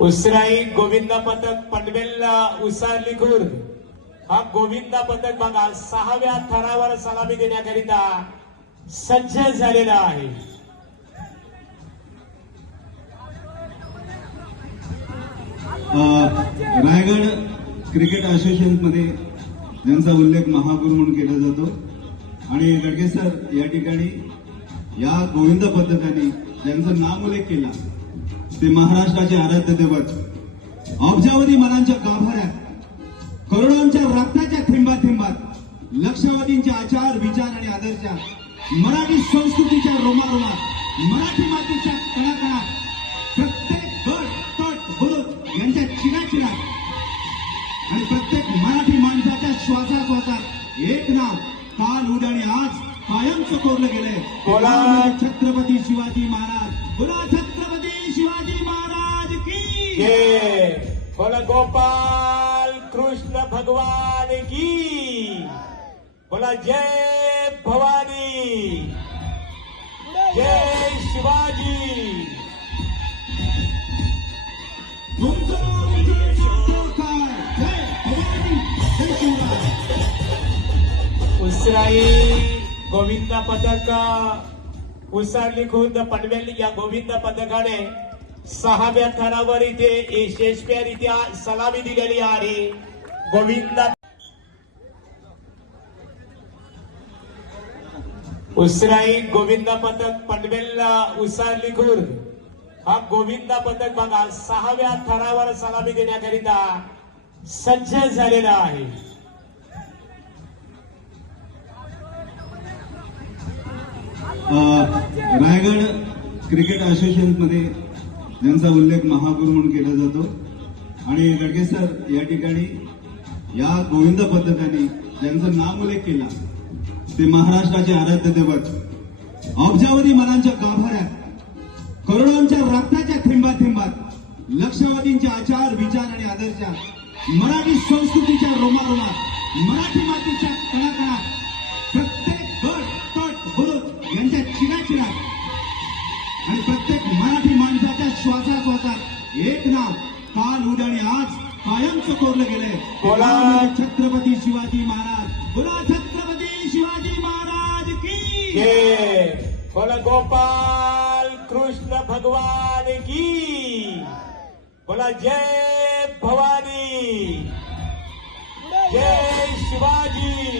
उसराई गोविंदा पथक पनवेल उसारली खुर्द हा गोविंदा पथक बघा 6व्या थरावर सलामी देण्याकरिता सज्ज झालेला आहे। रायगड क्रिकेट असोसिएशन मध्ये ज्यांचा उल्लेख महागुरु म्हणून केला जातो आणि गडगे सर या ठिकाणी या गोविंद पथकाने ज्यांचं नाम उल्लेख केला ते महाराष्ट्राचे आराध्य दैवत अब्जावधी मनांच्या गाभाऱ्यात करोडांच्या रक्ताच्या थेंबात लक्षावधींचे आचार विचार आणि आदर्शात मराठी संस्कृतीच्या रोमारोमात मराठी मातीच्या कणाकणात प्रत्येक गट तट बुरुज यांच्या चिराचिरात आणि प्रत्येक मराठी माणसाच्या श्वासात एक नाव काल उद्या आणि आज कायमचं कोरलं गेलंय। बोला छत्रपती शिवाजी महाराज, बोला छत्रपती शिवाजी महाराज की जय, बोला गोपाल कृष्ण भगवान की, बोला जय भवानी, जय शिवाजी। उसराई गोविंदा पथक उसारली खुर्द पनवेल या गोविंदा पथकाने 6व्या थरावर इथे यशस्वीरित्या सलामी दिलेली आहे। गोविंदा उसराई गोविंदा पथक पनवेल उसारली खुर्द हा गोविंदा पथक बघा 6व्या थरावर सलामी देण्याकरिता सज्ज झालेला आहे। रायगड क्रिकेट असोसिएशन मध्ये ज्यांचा उल्लेख महागुरु म्हणून केला जातो आणि गडगे सर या ठिकाणी या गोविंद पथकाने ज्यांचं नाम उल्लेख केला ते महाराष्ट्राचे आराध्य दैवत अब्जावधी मनांच्या गाभाऱ्यात करोडांच्या रक्ताच्या थेंबात लक्षावधींचे आचार विचार आणि आदर्शात मराठी संस्कृतीच्या रोमारोमात मराठी मातीच्या कणाकणात प्रत्येक गट तट बुरुज यांच्या चिराचिरात आणि प्रत्येक मराठी माणसाच्या श्वासात एक नाव काल उद्या आणि आज कायमचं कोरलं गेलंय। बोला छत्रपती शिवाजी महाराज, बोला छत्रपती शिवाजी महाराज की जय, बोला गोपाल कृष्ण भगवान की, बोला जय भवानी, जय शिवाजी।